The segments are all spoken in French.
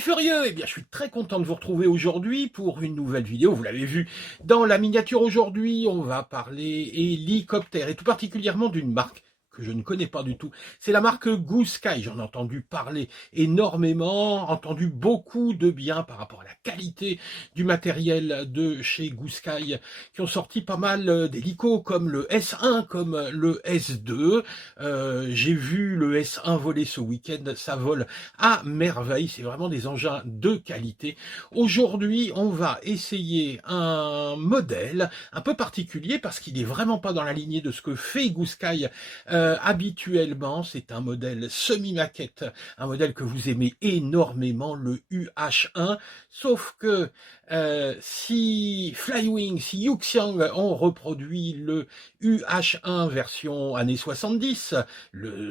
furieux! Eh bien, je suis très content de vous retrouver aujourd'hui pour une nouvelle vidéo. Vous l'avez vu dans la miniature aujourd'hui, on va parler hélicoptère et tout particulièrement d'une marque que je ne connais pas du tout. C'est la marque Goose Sky. J'en ai entendu parler énormément, entendu beaucoup de bien par rapport à la qualité du matériel de chez Goose Sky, qui ont sorti pas mal d'hélicos comme le S1, comme le S2. J'ai vu le S1 voler ce week-end, ça vole à merveille, c'est vraiment des engins de qualité. Aujourd'hui, on va essayer un modèle un peu particulier parce qu'il est vraiment pas dans la lignée de ce que fait Goose Sky habituellement. C'est un modèle semi-maquette, un modèle que vous aimez énormément, le UH1, sauf que si Flywing, si Yuxiang ont reproduit le UH1 version années 70,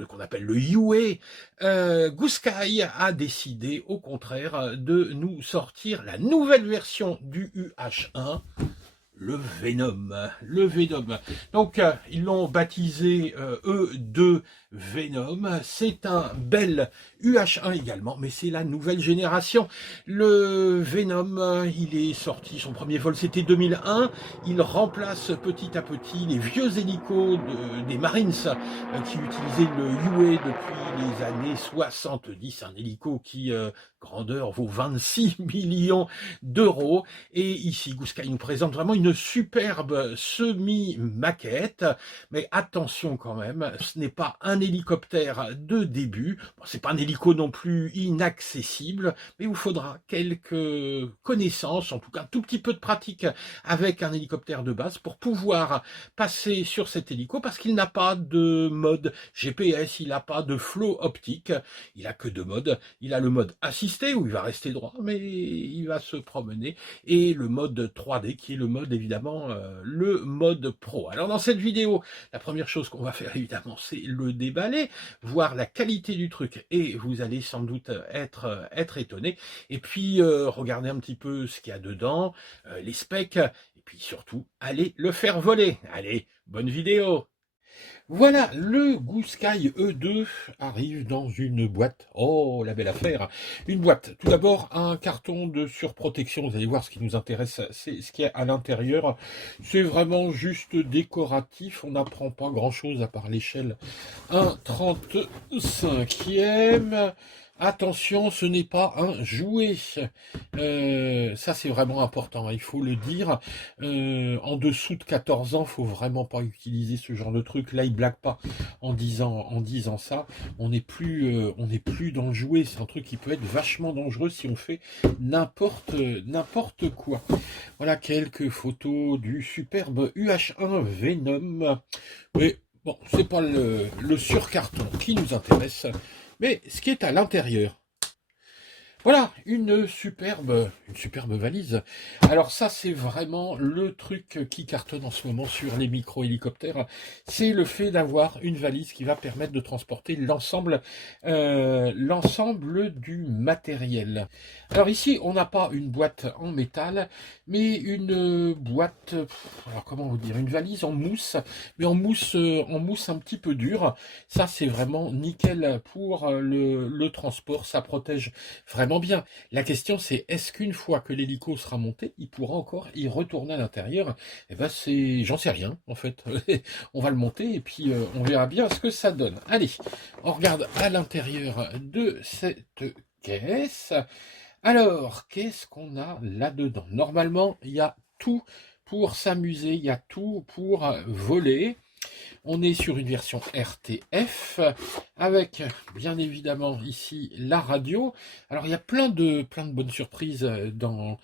qu'on appelle le UA, Goose Sky a décidé au contraire de nous sortir la nouvelle version du UH1, le Venom. Le Venom. Donc, ils l'ont baptisé E2 Venom. C'est un bel UH1 également, mais c'est la nouvelle génération. Le Venom, il est sorti, son premier vol c'était 2001. Il remplace petit à petit les vieux hélicos des Marines qui utilisaient le UA depuis les années 70. Un hélico qui, grandeur, vaut 26 millions d'euros. Et ici, Goose Sky nous présente vraiment une superbe semi-maquette, mais attention quand même, ce n'est pas un hélicoptère de début, bon, c'est pas un hélico non plus inaccessible, mais il vous faudra quelques connaissances, en tout cas un tout petit peu de pratique avec un hélicoptère de base pour pouvoir passer sur cet hélico, parce qu'il n'a pas de mode GPS, il n'a pas de flot optique, il a que deux modes, il a le mode assisté où il va rester droit, mais il va se promener, et le mode 3D qui est le mode évidemment le mode pro. Alors dans cette vidéo, la première chose qu'on va faire évidemment c'est le déballer, voir la qualité du truc, et vous allez sans doute être étonné, et puis regarder un petit peu ce qu'il y a dedans, les specs, et puis surtout allez le faire voler. Allez, bonne vidéo. Voilà, le Goose Sky E2 arrive dans une boîte. Oh, la belle affaire. Une boîte. Tout d'abord, un carton de surprotection. Vous allez voir, ce qui nous intéresse, c'est ce qu'il y a à l'intérieur. C'est vraiment juste décoratif. On n'apprend pas grand-chose à part l'échelle 1/35e. Attention, ce n'est pas un jouet. Ça, c'est vraiment important, il faut le dire. En dessous de 14 ans, faut vraiment pas utiliser ce genre de truc. Là, il blague pas en disant ça. On n'est plus dans le jouet. C'est un truc qui peut être vachement dangereux si on fait n'importe quoi. Voilà quelques photos du superbe UH1 Venom. Mais bon, c'est pas le surcarton qui nous intéresse, mais ce qui est à l'intérieur. Voilà, une superbe valise. Alors ça, c'est vraiment le truc qui cartonne en ce moment sur les micro-hélicoptères. C'est le fait d'avoir une valise qui va permettre de transporter l'ensemble du matériel. Alors ici, on n'a pas une boîte en métal, mais une boîte, alors comment vous dire, une valise en mousse, mais en mousse un petit peu dure. Ça, c'est vraiment nickel pour le transport. Ça protège vraiment bien. La question c'est, est-ce qu'une fois que l'hélico sera monté, il pourra encore y retourner à l'intérieur? Eh ben j'en sais rien en fait. On va le monter et puis on verra bien ce que ça donne. Allez, on regarde à l'intérieur de cette caisse. Alors, qu'est-ce qu'on a là-dedans? Normalement, il y a tout pour s'amuser, il y a tout pour voler. On est sur une version RTF avec bien évidemment ici la radio. Alors il y a plein de bonnes surprises dans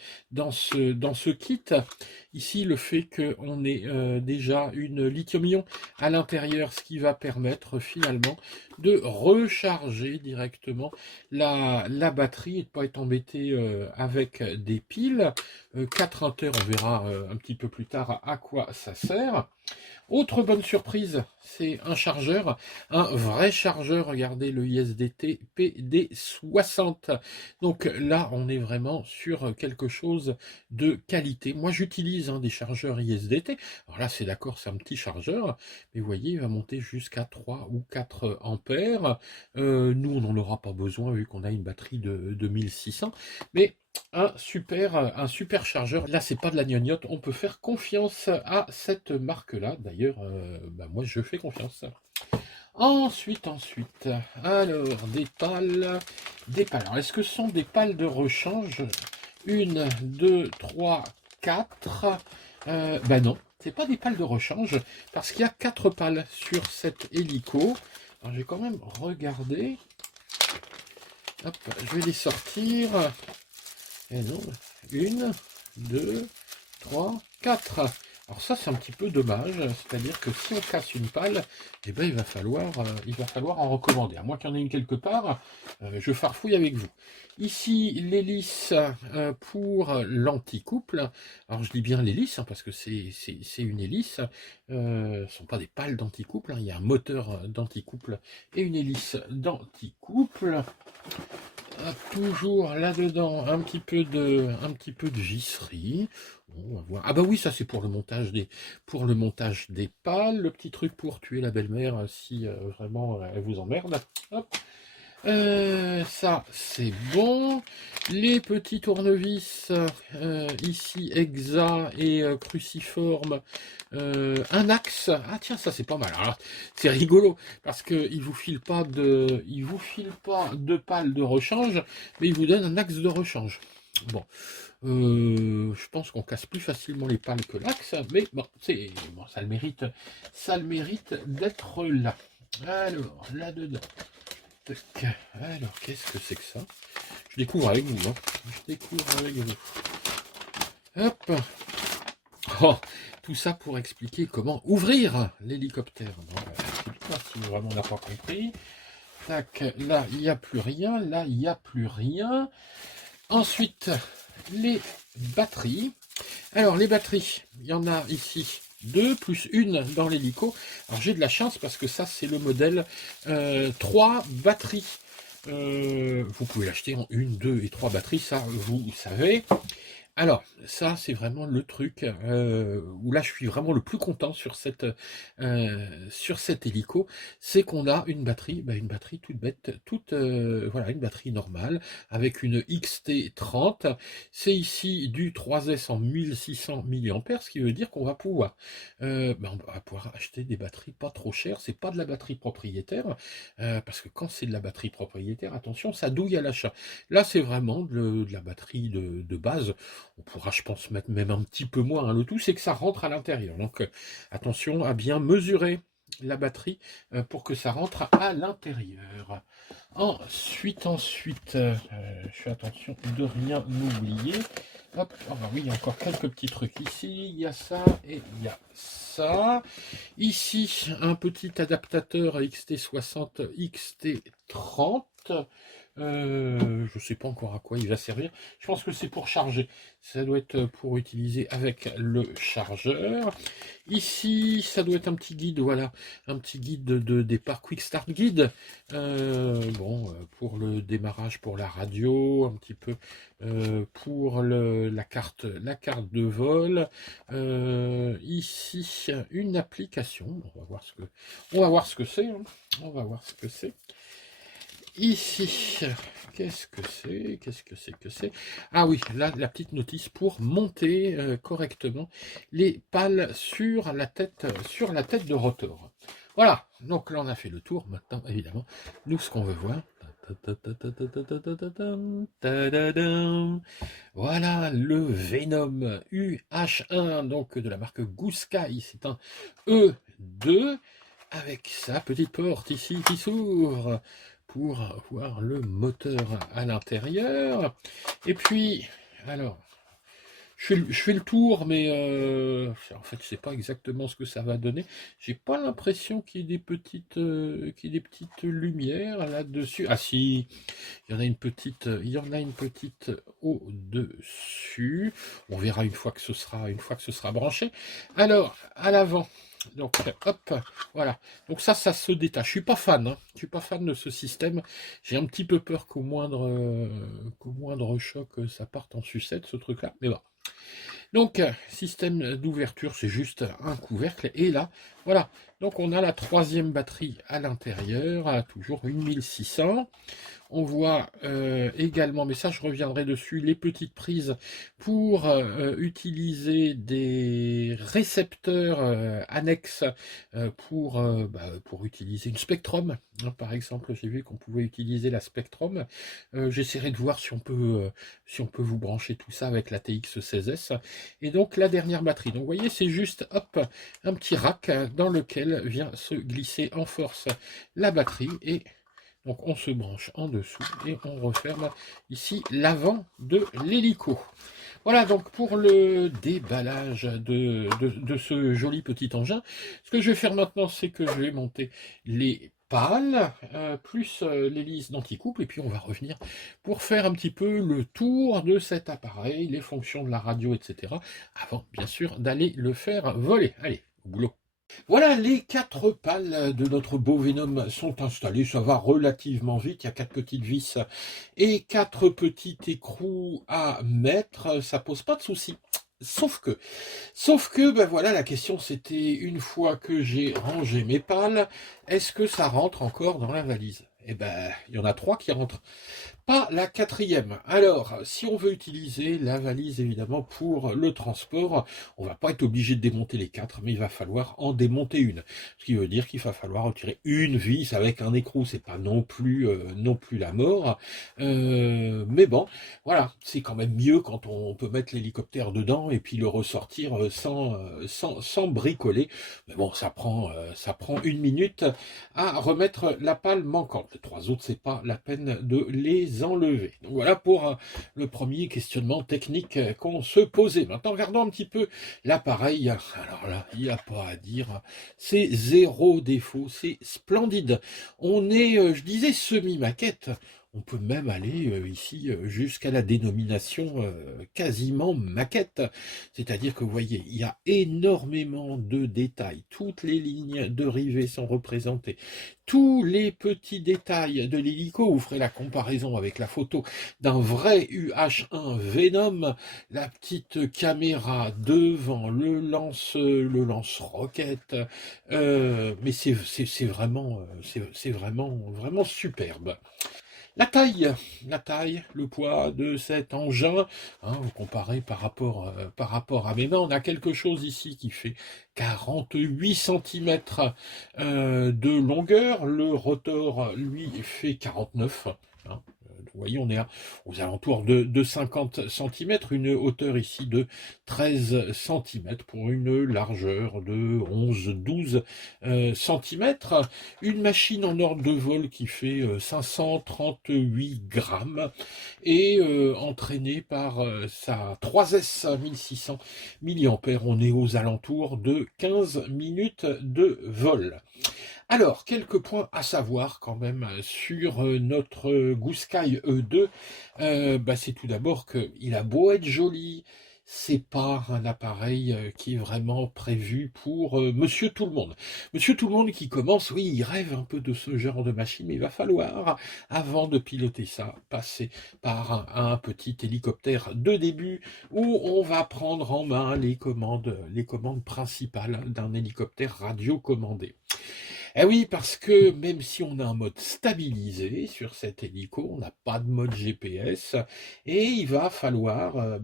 ce kit. Ici le fait qu'on ait déjà une lithium-ion à l'intérieur, ce qui va permettre finalement de recharger directement la batterie et de ne pas être embêté avec des piles. 4 inter, on verra un petit peu plus tard à quoi ça sert. Autre bonne surprise, c'est un chargeur, un vrai chargeur, regardez le ISDT PD60. Donc là, on est vraiment sur quelque chose de qualité. Moi, j'utilise des chargeurs ISDT. Alors là, c'est d'accord, c'est un petit chargeur, mais vous voyez, il va monter jusqu'à 3 ou 4 ampères. Nous, on n'en aura pas besoin vu qu'on a une batterie de 1600, mais un super chargeur. Là, c'est pas de la gnognotte. On peut faire confiance à cette marque-là. D'ailleurs, moi, je fais confiance. Ensuite, alors, des pales. Alors, est-ce que ce sont des pales de rechange? 1, 2, 3, 4. Non, c'est pas des pales de rechange, parce qu'il y a 4 pales sur cet hélico. Alors, je vais quand même regarder. Hop, je vais les sortir. Et non, 1, 2, 3, 4. Alors ça, c'est un petit peu dommage, c'est-à-dire que si on casse une pale, eh ben, il va falloir en recommander. À moins qu'il y en ait une quelque part, je farfouille avec vous. Ici, l'hélice pour l'anticouple. Alors je dis bien l'hélice, parce que c'est une hélice. Ce ne sont pas des pales d'anticouple, il y a un moteur d'anticouple et une hélice d'anticouple. Toujours là-dedans un petit peu de visserie. On va voir. Ah bah oui, ça c'est pour le montage des pales, le petit truc pour tuer la belle-mère si vraiment elle vous emmerde. Hop. Ça c'est bon. Les petits tournevis ici hexa et cruciforme, un axe. Ah tiens, ça c'est pas mal. Alors c'est rigolo parce que il vous file pas de pales de rechange, mais il vous donne un axe de rechange. Bon, je pense qu'on casse plus facilement les pales que l'axe, mais bon, ça le mérite d'être là. Alors là-dedans. Alors, qu'est-ce que c'est que ça? Je découvre avec vous. Hop. Oh, tout ça pour expliquer comment ouvrir l'hélicoptère. Si vraiment on n'a pas compris. Tac, là, il n'y a plus rien. Là, il n'y a plus rien. Ensuite, les batteries. Alors, les batteries, il y en a ici 2 plus 1 dans l'hélico. Alors, j'ai de la chance parce que ça, c'est le modèle 3 batteries. Vous pouvez l'acheter en 1, 2 et 3 batteries, ça, vous savez. Alors, ça, c'est vraiment le truc où là, je suis vraiment le plus content sur cet hélico, c'est qu'on a une batterie toute bête, voilà, une batterie normale, avec une XT30. C'est ici du 3S en 1600 mAh, ce qui veut dire qu'on va pouvoir, acheter des batteries pas trop chères. C'est pas de la batterie propriétaire, parce que quand c'est de la batterie propriétaire, attention, ça douille à l'achat. Là, c'est vraiment de la batterie de base. On pourra, je pense, mettre même un petit peu moins. Le tout, c'est que ça rentre à l'intérieur. Donc, attention à bien mesurer la batterie pour que ça rentre à l'intérieur. Ensuite, je fais attention de rien oublier. Hop, oui, il y a encore quelques petits trucs ici. Il y a ça et il y a ça. Ici, un petit adaptateur XT60, XT30. Je ne sais pas encore à quoi il va servir. Je pense que c'est pour charger. Ça doit être pour utiliser avec le chargeur. Ici, ça doit être un petit guide, voilà, un petit guide de départ, Quick Start Guide. Pour le démarrage, pour la radio, un petit peu pour la carte de vol. Ici, une application. On va voir ce que c'est. On va voir ce que c'est. Ici, qu'est-ce que c'est? Ah oui, là, la petite notice pour monter correctement les pales sur la tête de rotor. Voilà, donc là on a fait le tour. Maintenant, évidemment, nous ce qu'on veut voir. Voilà le Venom UH1, donc de la marque Goosky. C'est un E2 avec sa petite porte ici qui s'ouvre pour voir le moteur à l'intérieur. Et puis, alors, je fais le tour, mais en fait, je sais pas exactement ce que ça va donner. J'ai pas l'impression qu'il y ait qu'il y ait des petites lumières là-dessus. Ah si, il y en a une petite au-dessus. On verra une fois que ce sera branché. Alors, à l'avant. Donc, hop, voilà. Donc ça se détache. Je suis pas fan, hein. Je suis pas fan de ce système. J'ai un petit peu peur qu'au moindre choc, ça parte en sucette, ce truc-là. Mais bon. Donc, système d'ouverture, c'est juste un couvercle. Et là, voilà. Donc, on a la troisième batterie à l'intérieur, toujours une 1600. On voit également, mais ça je reviendrai dessus, les petites prises pour utiliser des récepteurs annexes pour utiliser une Spectrum. Hein, par exemple, j'ai vu qu'on pouvait utiliser la Spectrum. J'essaierai de voir si on peut vous brancher tout ça avec la TX16S. Et donc la dernière batterie. Donc vous voyez, c'est juste hop, un petit rack dans lequel vient se glisser en force la batterie et donc on se branche en dessous et on referme ici l'avant de l'hélico. Voilà donc pour le déballage de ce joli petit engin. Ce que je vais faire maintenant, c'est que je vais monter les pales, plus l'hélice d'anticouple, et puis on va revenir pour faire un petit peu le tour de cet appareil, les fonctions de la radio, etc. Avant, bien sûr, d'aller le faire voler. Allez, au boulot. Voilà, les 4 pales de notre beau Venom sont installées, ça va relativement vite, il y a 4 petites vis et 4 petits écrous à mettre, ça pose pas de souci. Sauf que, ben voilà, la question c'était, une fois que j'ai rangé mes pales, est-ce que ça rentre encore dans la valise? Eh ben, il y en a 3 qui rentrent. Pas la quatrième. Alors, si on veut utiliser la valise, évidemment, pour le transport, on va pas être obligé de démonter les 4, mais il va falloir en démonter une. Ce qui veut dire qu'il va falloir retirer une vis avec un écrou. C'est pas non plus la mort. Mais bon, voilà, c'est quand même mieux quand on peut mettre l'hélicoptère dedans et puis le ressortir sans bricoler. Mais bon, ça prend 1 minute à remettre la pale manquante. Les 3 autres, c'est pas la peine de les enlever. Donc voilà pour le premier questionnement technique qu'on se posait. Maintenant, regardons un petit peu l'appareil. Alors là, il n'y a pas à dire. C'est zéro défaut, c'est splendide. On est, je disais, semi-maquette. On peut même aller ici jusqu'à la dénomination quasiment maquette. C'est-à-dire que vous voyez, il y a énormément de détails. Toutes les lignes de rivets sont représentées. Tous les petits détails de l'hélico, vous ferez la comparaison avec la photo d'un vrai UH-1 Venom, la petite caméra devant le lance-roquette, mais c'est vraiment superbe. La taille, le poids de cet engin, hein, vous comparez par rapport à mes mains, on a quelque chose ici qui fait 48 cm de longueur, le rotor lui fait 49. Hein. Vous voyez, on est aux alentours de 50 cm, une hauteur ici de 13 cm pour une largeur de 11-12 cm. Une machine en ordre de vol qui fait 538 grammes et entraînée par sa 3S 1600 mAh. On est aux alentours de 15 minutes de vol. Alors, quelques points à savoir quand même sur notre Goosky E2. C'est tout d'abord qu'il a beau être joli, c'est pas un appareil qui est vraiment prévu pour Monsieur Tout-le-Monde. Monsieur Tout-le-Monde qui commence, oui, il rêve un peu de ce genre de machine, mais il va falloir, avant de piloter ça, passer par un petit hélicoptère de début où on va prendre en main les commandes principales d'un hélicoptère radiocommandé. Eh oui, parce que même si on a un mode stabilisé sur cet hélico, on n'a pas de mode GPS, et il va falloir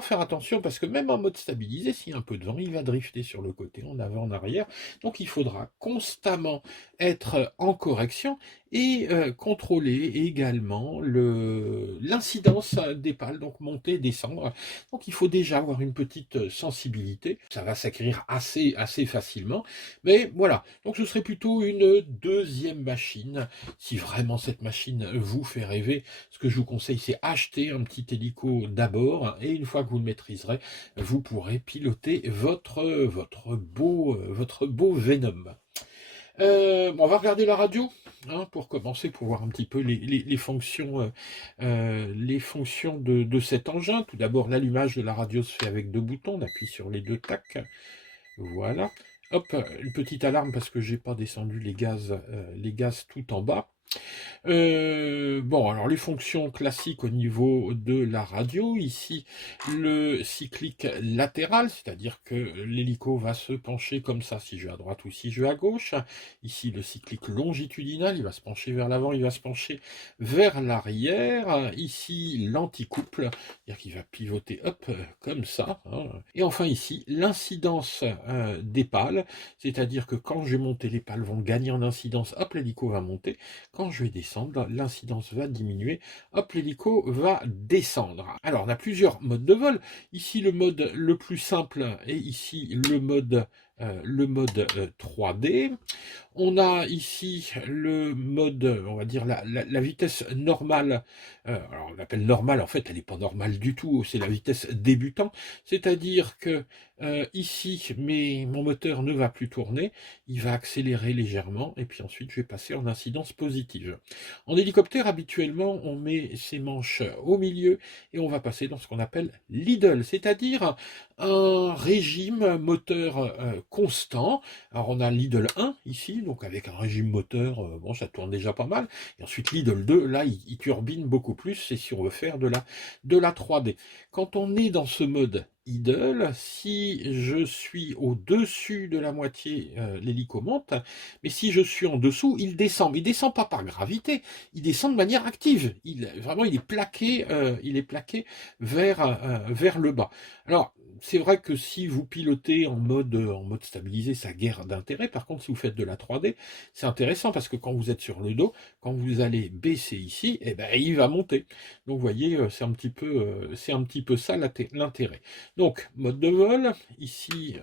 faire attention, parce que même en mode stabilisé, s'il y a un peu de vent, il va drifter sur le côté, en avant, en arrière, donc il faudra constamment être en correction, et contrôler également l'incidence des pales, donc monter, descendre. Donc il faut déjà avoir une petite sensibilité, ça va s'acquérir assez facilement, mais voilà, donc ce serait plutôt bientôt une deuxième machine. Si vraiment cette machine vous fait rêver, ce que je vous conseille, c'est acheter un petit hélico d'abord, et une fois que vous le maîtriserez, vous pourrez piloter votre beau Venom. On va regarder la radio, hein, pour commencer, pour voir un petit peu les fonctions, les fonctions de cet engin. Tout d'abord, l'allumage de la radio se fait avec 2 boutons, on appuie sur les 2 tacs, voilà. Hop, une petite alarme parce que j'ai pas descendu les gaz tout en bas. Bon, alors les fonctions classiques au niveau de la radio, ici le cyclique latéral, c'est-à-dire que l'hélico va se pencher comme ça si je vais à droite ou si je vais à gauche. Ici le cyclique longitudinal, il va se pencher vers l'avant, il va se pencher vers l'arrière. Ici l'anticouple, c'est-à-dire qu'il va pivoter hop, comme ça, hein. Et enfin ici l'incidence des pales, c'est-à-dire que quand je vais monter, les pales vont gagner en incidence, hop, l'hélico va monter. Quand je vais descendre, l'incidence va diminuer, hop, l'hélico va descendre. Alors, on a plusieurs modes de vol. Ici, le mode le plus simple, et ici, le mode 3D. On a ici le mode, on va dire la vitesse normale. Alors on l'appelle normale, en fait elle n'est pas normale du tout, c'est la vitesse débutant. C'est-à-dire que ici mon moteur ne va plus tourner, il va accélérer légèrement et puis ensuite je vais passer en incidence positive. En hélicoptère habituellement on met ses manches au milieu et on va passer dans ce qu'on appelle l'idle, c'est-à-dire un régime moteur constant. Alors on a l'idle 1 ici, donc avec un régime moteur, bon ça tourne déjà pas mal, et ensuite l'idle 2, là il turbine beaucoup plus, c'est si on veut faire de la 3D. Quand on est dans ce mode idle, si je suis au-dessus de la moitié, l'hélico monte, mais si je suis en dessous, il descend. Mais il descend pas par gravité, il descend de manière active. Vraiment, il est plaqué vers le bas. Alors, c'est vrai que si vous pilotez en mode stabilisé, ça a guère d'intérêt. Par contre, si vous faites de la 3D, c'est intéressant parce que quand vous êtes sur le dos, quand vous allez baisser ici, eh ben, il va monter. Donc, vous voyez, c'est un petit peu ça l'intérêt. Donc, mode de vol, ici,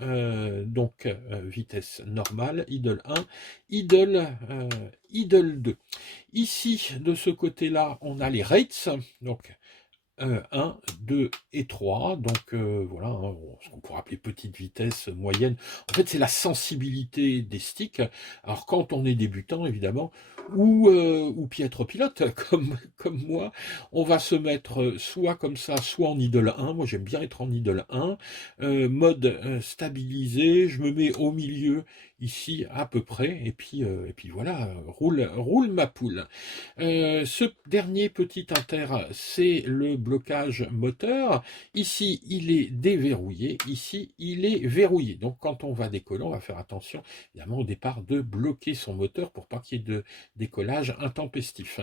vitesse normale, idle 1, idle 2. Ici, de ce côté-là, on a les rates, donc 1, 2 et 3, donc voilà, hein, ce qu'on pourrait appeler petite vitesse, moyenne. En fait, c'est la sensibilité des sticks. Alors, quand on est débutant, évidemment, ou piètre pilote, comme moi, on va se mettre soit comme ça, soit en idle 1. Moi, j'aime bien être en idle 1. Mode stabilisé, je me mets au milieu, ici, à peu près, et puis voilà, roule ma poule. Ce dernier petit inter, c'est le blocage moteur. Ici, il est déverrouillé. Ici, il est verrouillé. Donc, quand on va décoller, on va faire attention, évidemment, au départ, de bloquer son moteur pour pas qu'il y ait de décollage intempestif.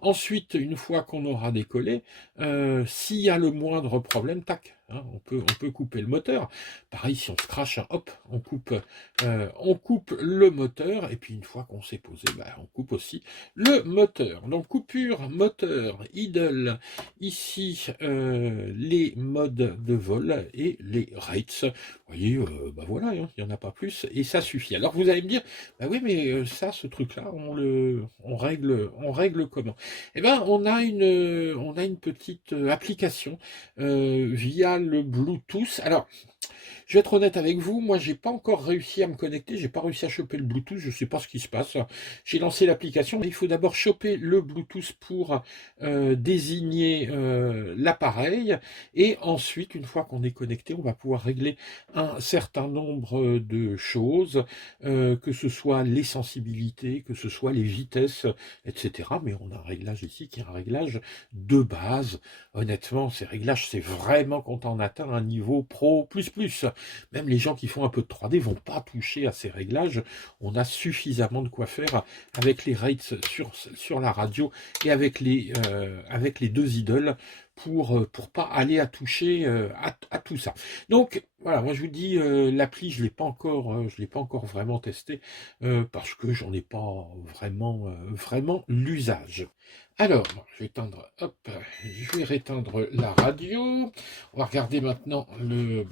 Ensuite, une fois qu'on aura décollé, s'il y a le moindre problème, tac, hein, on peut couper le moteur. Pareil, si on se crache, hop, on coupe le moteur. Et puis, une fois qu'on s'est posé, on coupe aussi le moteur. Donc coupure, moteur, idle, ici les modes de vol et les rates. Vous voyez, voilà, hein, il n'y en a pas plus et ça suffit. Alors vous allez me dire, bah oui, mais ça, ce truc-là, on règle comment? Eh ben, on a une petite application via le Bluetooth. Alors, je vais être honnête avec vous, moi j'ai pas encore réussi à me connecter, j'ai pas réussi à choper le Bluetooth, je sais pas ce qui se passe. J'ai lancé l'application, mais il faut d'abord choper le Bluetooth pour désigner l'appareil, et ensuite, une fois qu'on est connecté, on va pouvoir régler un certain nombre de choses, que ce soit les sensibilités, que ce soit les vitesses, etc. Mais on a un réglage ici qui est un réglage de base. Honnêtement, ces réglages, c'est vraiment quand on atteint un niveau pro plus. Même les gens qui font un peu de 3D vont pas toucher à ces réglages. On a suffisamment de quoi faire avec les rates sur la radio et avec les 2 idoles pour pas aller à toucher à tout ça. Donc Voilà, moi je vous dis, l'appli, je l'ai pas encore vraiment testé, parce que j'en ai pas vraiment l'usage. Alors, je vais éteindre, hop, je vais réteindre la radio. On va regarder maintenant le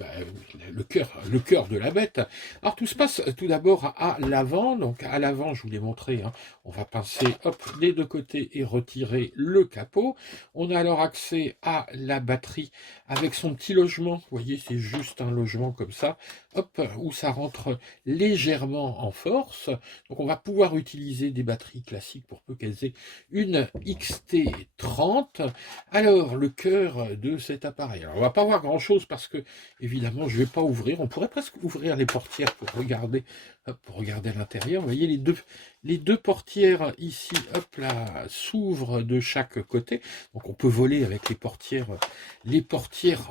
cœur de la bête. Alors tout se passe tout d'abord à l'avant. Donc à l'avant, je vous l'ai montré, hein, on va pincer, hop, les deux côtés et retirer le capot. On a alors accès à la batterie avec son petit logement. Vous voyez, c'est juste un logement comme ça, hop, où ça rentre légèrement en force. Donc on va pouvoir utiliser des batteries classiques pour peu qu'elles aient une XT30. Alors, le cœur de cet appareil. Alors, on va pas voir grand chose parce que, évidemment, je vais pas ouvrir. On pourrait presque ouvrir les portières pour regarder, hop, pour regarder à l'intérieur. Vous voyez, les deux portières ici, hop là, s'ouvrent de chaque côté. Donc, on peut voler avec les portières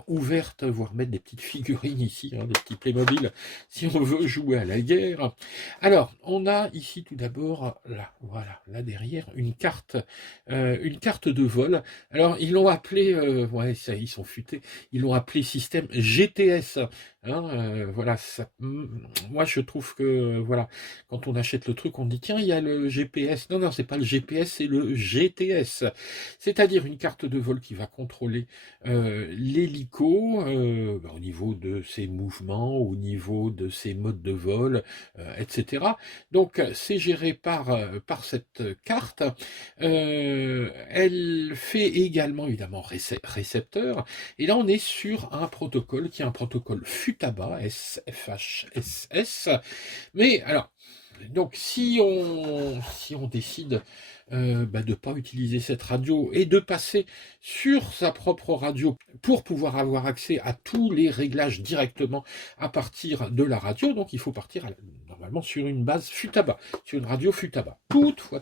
ouvertes, voire mettre des petites figurines ici, hein, des petits Playmobil, si on veut jouer à la guerre. Alors, on a ici tout d'abord, là, voilà, là derrière, une carte de vol. Alors, ils l'ont appelé, ouais, ça, ils sont futés, ils l'ont appelé système GTS. Hein, voilà, moi je trouve que, voilà, quand on achète le truc, on dit, tiens, il y a le GPS. Non, non, c'est pas le GPS, c'est le GTS. C'est-à-dire une carte de vol qui va contrôler l'hélico au niveau de ses mouvements, au niveau de ses modes de vol, etc. Donc, c'est géré par cette carte. Elle fait également évidemment récepteur. Et là, on est sur un protocole qui est un protocole FUTABA, SFHSS. Mais alors, donc si on décide de ne pas utiliser cette radio et de passer sur sa propre radio pour pouvoir avoir accès à tous les réglages directement à partir de la radio, donc il faut partir normalement sur une base FUTABA, sur une radio FUTABA. Toutefois.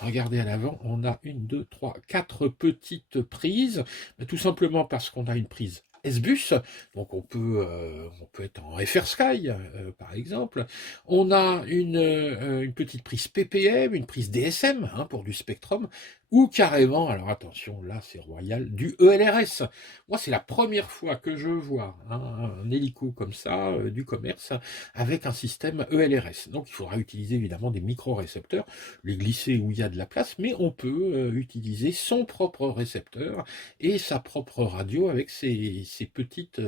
Regardez à l'avant, on a 1, 2, 3, 4 petites prises, tout simplement parce qu'on a une prise S-Bus, donc on peut être en FR Sky, par exemple. On a une petite prise PPM, une prise DSM, hein, pour du Spectrum, ou carrément, alors attention, là c'est royal, du ELRS. Moi, c'est la première fois que je vois un hélico comme ça, du commerce, avec un système ELRS. Donc il faudra utiliser évidemment des micro-récepteurs, les glisser où il y a de la place, mais on peut utiliser son propre récepteur et sa propre radio avec ces petites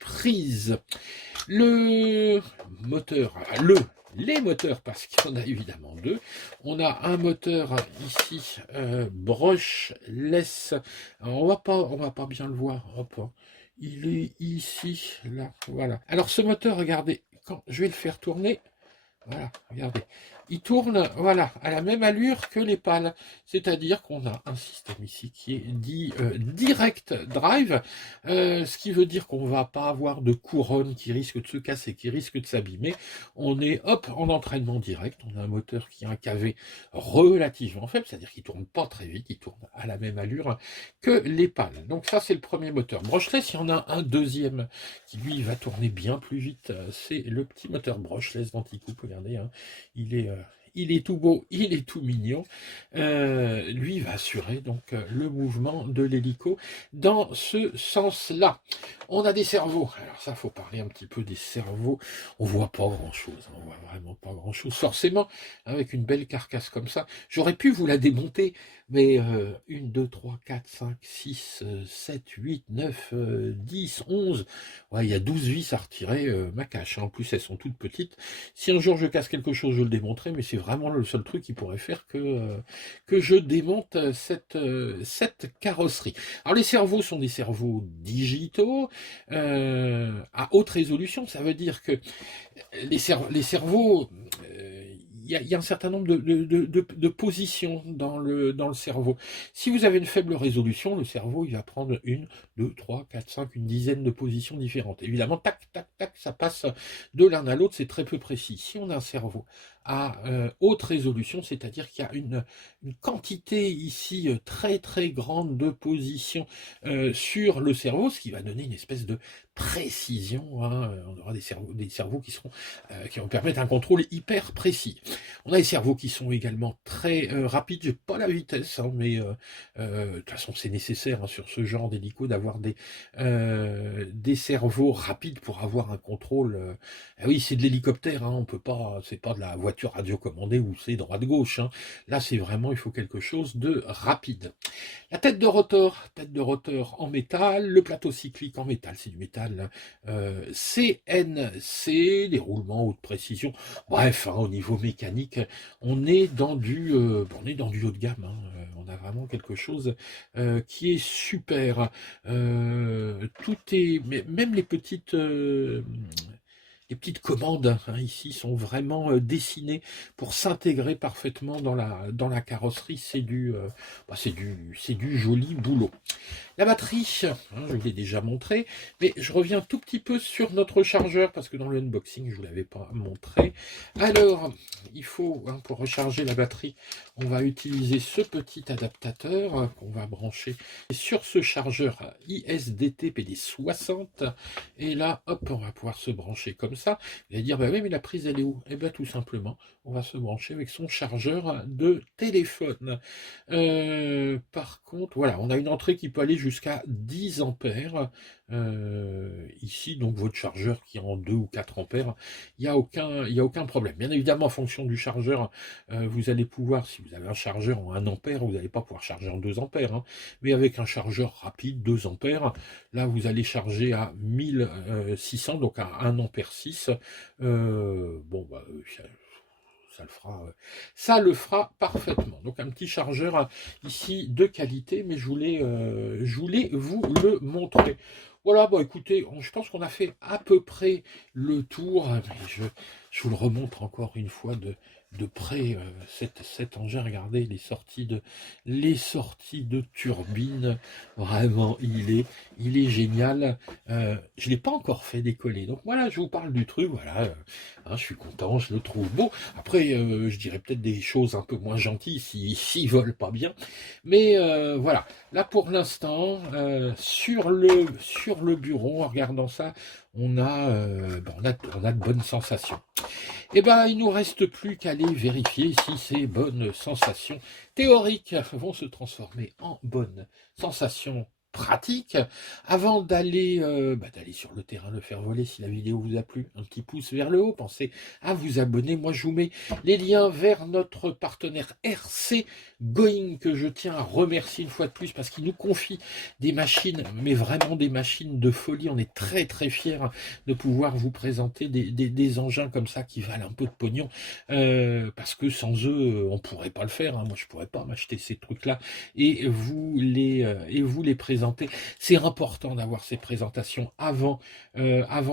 prises. Les moteurs, parce qu'il y en a évidemment deux. On a un moteur ici, brushless. Alors, on va pas bien le voir. Hop, hein. Il est ici, là, voilà. Alors ce moteur, regardez, quand je vais le faire tourner, voilà, regardez. Il tourne, voilà, à la même allure que les pales. C'est-à-dire qu'on a un système ici qui est dit direct drive, ce qui veut dire qu'on va pas avoir de couronne qui risque de se casser, qui risque de s'abîmer. On est, hop, en entraînement direct. On a un moteur qui a un KV relativement faible, c'est-à-dire qu'il tourne pas très vite, il tourne à la même allure que les pales. Donc ça, c'est le premier moteur brushless. Il y en a un deuxième qui, lui, va tourner bien plus vite. C'est le petit moteur brushless d'Anticoupe. Regardez, hein, il est tout beau, il est tout mignon. Lui va assurer donc le mouvement de l'hélico dans ce sens-là. On a des cerveaux. Alors ça, faut parler un petit peu des cerveaux. On voit pas grand-chose. On voit vraiment pas grand-chose. Forcément, avec une belle carcasse comme ça, j'aurais pu vous la démonter, mais 1, 2, 3, 4, 5, 6, 7, 8, 9, 10, 11. Ouais, il y a 12 vis à retirer, ma cache. En plus, elles sont toutes petites. Si un jour je casse quelque chose, je le démonterai, mais c'est vraiment le seul truc qui pourrait faire que je démonte cette carrosserie. Alors les cerveaux sont des cerveaux digitaux à haute résolution. Ça veut dire que les cerveaux, il y a un certain nombre de positions dans le cerveau. Si vous avez une faible résolution, le cerveau il va prendre 1, 2, 3, 4, 5, une dizaine de positions différentes. Évidemment, tac, tac, tac, ça passe de l'un à l'autre, c'est très peu précis. Si on a un cerveau à haute résolution, c'est-à-dire qu'il y a une quantité ici très très grande de positions sur le cerveau, ce qui va donner une espèce de précision. Hein. On aura des cerveaux qui vont permettre un contrôle hyper précis. On a des cerveaux qui sont également très rapides, j'ai pas la vitesse, hein, mais de toute façon c'est nécessaire, hein, sur ce genre d'hélico d'avoir des cerveaux rapides pour avoir un contrôle. Ah oui, c'est de l'hélicoptère, hein, on peut pas, c'est pas de la voiture radiocommandée où c'est droite-gauche, hein. Là c'est vraiment, il faut quelque chose de rapide. La tête de rotor en métal, le plateau cyclique en métal, c'est du métal CNC, les roulements haute précision. Bref, hein, au niveau mécanique, on est dans du haut de gamme, hein. On a vraiment quelque chose qui est super. Tout est, même les petites commandes, hein, ici sont vraiment dessinées pour s'intégrer parfaitement dans la carrosserie. C'est du joli boulot. La batterie, hein, je vous l'ai déjà montré, mais je reviens tout petit peu sur notre chargeur parce que dans le unboxing, je ne vous l'avais pas montré. Alors, il faut, hein, pour recharger la batterie, on va utiliser ce petit adaptateur qu'on va brancher sur ce chargeur ISDT PD60. Et là, hop, on va pouvoir se brancher comme ça. Vous allez dire, bah oui, mais la prise, elle est où? Eh bien, tout simplement, on va se brancher avec son chargeur de téléphone. Par contre, voilà, on a une entrée qui peut aller jusqu'à 10 ampères. Ici, donc votre chargeur qui est en 2 ou 4 ampères, il n'y a aucun problème. Bien évidemment, en fonction du chargeur, vous allez pouvoir, si vous avez un chargeur en 1 ampère, vous n'allez pas pouvoir charger en 2 ampères. Hein, mais avec un chargeur rapide, 2 ampères, là, vous allez charger à 1600, donc à 1 ampère 6. Bon, bah, ça le fera parfaitement. Donc un petit chargeur ici de qualité, mais je voulais vous le montrer. Voilà, bon écoutez, je pense qu'on a fait à peu près le tour. Je vous le remontre encore une fois de près, cet engin. Regardez les sorties de turbine. Vraiment, il est génial. Je ne l'ai pas encore fait décoller. Donc voilà, je vous parle du truc. Voilà, hein, je suis content, je le trouve beau. Après, je dirais peut-être des choses un peu moins gentilles s'ils volent pas bien. Mais voilà, là pour l'instant, sur le bureau, en regardant ça, on a de bonnes sensations. Et ben, il nous reste plus qu'à aller vérifier si ces bonnes sensations théoriques vont se transformer en bonnes sensations pratiques. Avant d'aller sur le terrain, le faire voler, si la vidéo vous a plu, un petit pouce vers le haut, pensez à vous abonner. Moi, je vous mets les liens vers notre partenaire RC Going, que je tiens à remercier une fois de plus parce qu'il nous confie des machines, mais vraiment des machines de folie. On est très très fiers de pouvoir vous présenter des engins comme ça qui valent un peu de pognon, parce que sans eux, on pourrait pas le faire, hein. Moi, je pourrais pas m'acheter ces trucs-là et vous les présenter. C'est important d'avoir ces présentations avant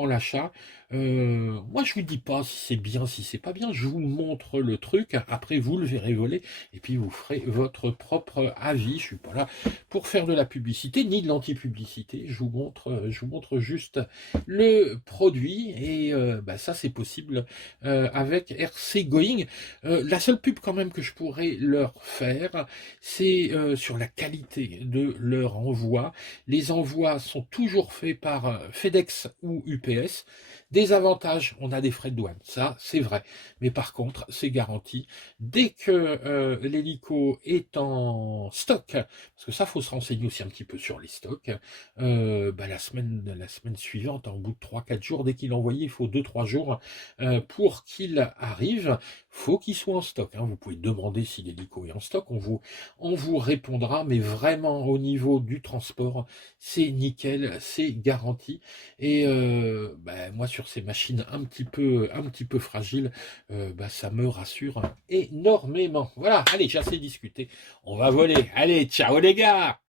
l'achat. Moi, je vous dis pas si c'est bien, si c'est pas bien. Je vous montre le truc. Après, vous le verrez voler et puis vous ferez votre propre avis. Je suis pas là pour faire de la publicité ni de l'anti-publicité. Je vous montre juste le produit et ça, c'est possible avec RC Going. La seule pub quand même que je pourrais leur faire, c'est sur la qualité de leur envoi. Les envois sont toujours faits par FedEx ou UPS. Des avantages, on a des frais de douane, ça c'est vrai. Mais par contre, c'est garanti. Dès que l'hélico est en stock, parce que ça, faut se renseigner aussi un petit peu sur les stocks, la semaine suivante, en bout de 3-4 jours, dès qu'il est envoyé, il faut 2-3 jours pour qu'il arrive. Faut qu'il soit en stock, hein. Vous pouvez demander si l'hélico est en stock, on vous répondra, mais vraiment au niveau du transport, c'est nickel, c'est garanti. Et moi, sur ces machines un petit peu fragiles, ça me rassure énormément. Voilà, allez, j'ai assez discuté. On va voler. Allez, ciao les gars!